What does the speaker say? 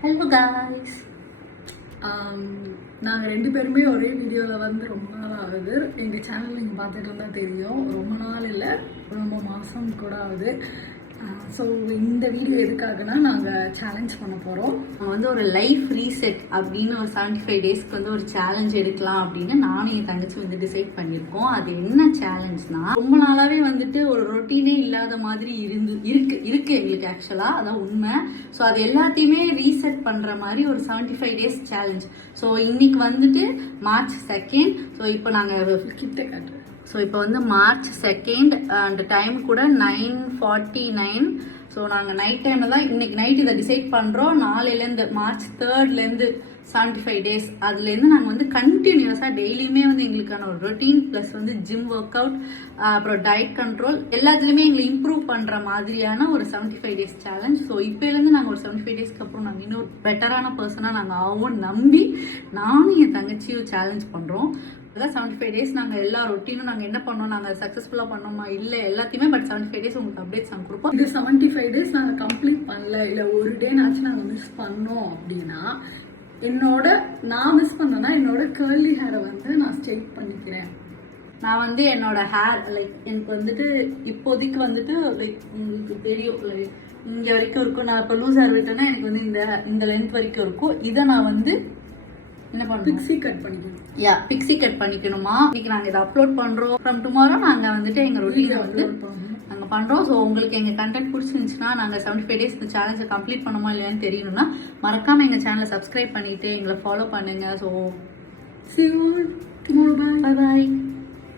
Hello guys, நாங்கள் 2 பேருமே ஒரே வீடியோவில் வந்து ரொம்ப நாள் ஆகுது. எங்கள் சேனல் நீங்கள் பார்த்துட்டு இருந்தால் தெரியும். ரொம்ப நாள் இல்லை, ரொம்ப மாதம் கூட ஆகுது. ஸோ இந்த வீடியோ எதுக்காகனா நாங்கள் சேலஞ்ச் பண்ண போகிறோம். நாங்கள் வந்து ஒரு லைஃப் ரீசெட் அப்படின்னு ஒரு 75 டேஸ்க்கு வந்து ஒரு சேலஞ்ச் எடுக்கலாம் அப்படின்னு நானும் என் தங்கச்சி வந்து டிசைட் பண்ணியிருக்கோம். அது என்ன சேலஞ்ச்னா, ரொம்ப நாளாகவே வந்துட்டு ஒரு ரொட்டீனே இல்லாத மாதிரி இருக்கு எங்களுக்கு ஆக்சுவலாக, அதான் உண்மை. ஸோ அது எல்லாத்தையுமே ரீசெட் பண்ணுற மாதிரி ஒரு 75 டேஸ் சேலஞ்ச். ஸோ இன்னைக்கு வந்துட்டு March 2. ஸோ இப்போ நாங்கள் கிட்ட காட்டுறேன். ஸோ இப்போ வந்து March 2 அண்ட் டைம் கூட 9:49. ஸோ நாங்கள் நைட் டைமில் தான் இன்னைக்கு நைட் இதை டிசைட் பண்ணுறோம். நாளையிலேருந்து March 3 75 டேஸ் அதுலேருந்து நாங்கள் வந்து கண்டினியூஸாக டெய்லியுமே வந்து எங்களுக்கான ஒரு ரொட்டீன் ப்ளஸ் வந்து ஜிம் ஒர்க் அவுட், அப்புறம் டயட் கண்ட்ரோல் எல்லாத்துலேயுமே எங்களை இம்ப்ரூவ் பண்ணுற மாதிரியான ஒரு 75 டேஸ் சேலஞ்ச். ஸோ இப்போலேருந்து நாங்கள் ஒரு 75 டேஸ்க்கு அப்புறம் நாங்கள் இன்னும் பெட்டரான பர்சனாக நாங்கள் ஆகும் நம்பி நானும் என் தங்கச்சியும் சேலஞ்ச் பண்ணுறோம். அதான் 75 டேஸ் நாங்கள் எல்லா ரொட்டீனும் நாங்கள் என்ன பண்ணோம், நாங்கள் சக்ஸஸ்ஃபுல்லாக பண்ணோமா இல்லை எல்லாத்தையுமே, பட் 75 டேஸ் உங்களுக்கு அப்டேட்ஸ் நாங்கள் கொடுப்போம். இது 75 டேஸ் நாங்கள் கம்ப்ளீட் பண்ணல, இல்லை ஒரு டே நாச்சும் நாங்கள் மிஸ் பண்ணோம் அப்படின்னா, நான் மிஸ் பண்ணேன்னா என்னோட கேர்லி ஹேரை வந்து நான் ஸ்ட்ரெயிட் பண்ணிக்கிறேன். நான் வந்து என்னோட ஹேர் எனக்கு வந்துட்டு இப்போதைக்கு வந்துட்டு உங்களுக்கு தெரியும் இங்கே வரைக்கும் இருக்கும். நான் இப்போ லூஸ் ஹேர் விட்டேன்னா எனக்கு வந்து இந்த லென்த் வரைக்கும் இருக்கும். இதை நான் வந்து என்ன பண்ணுவோம், பிக்ஸி கட் பண்ணிக்கணும். பிக்ஸி கட் பண்ணிக்கணுமா. இன்னைக்கு நாங்கள் இதை அப்லோட் பண்ணுறோம். ஃப்ரம் டுமாரோ நாங்கள் வந்துட்டு எங்கள் ரொட்டீனை வந்து நாங்கள் பண்ணுறோம். ஸோ உங்களுக்கு எங்கள் கண்டென்ட் பிடிச்சிருந்துச்சுன்னா, நாங்கள் 75 டேஸ் இந்த சேலஞ்சை கம்ப்ளீட் பண்ணுமா இல்லையான்னு தெரியணும்னா மறக்காமல் எங்கள் சேனலை சப்ஸ்கிரைப் பண்ணிவிட்டு எங்களை ஃபாலோ பண்ணுங்கள். So see you tomorrow. bye bye.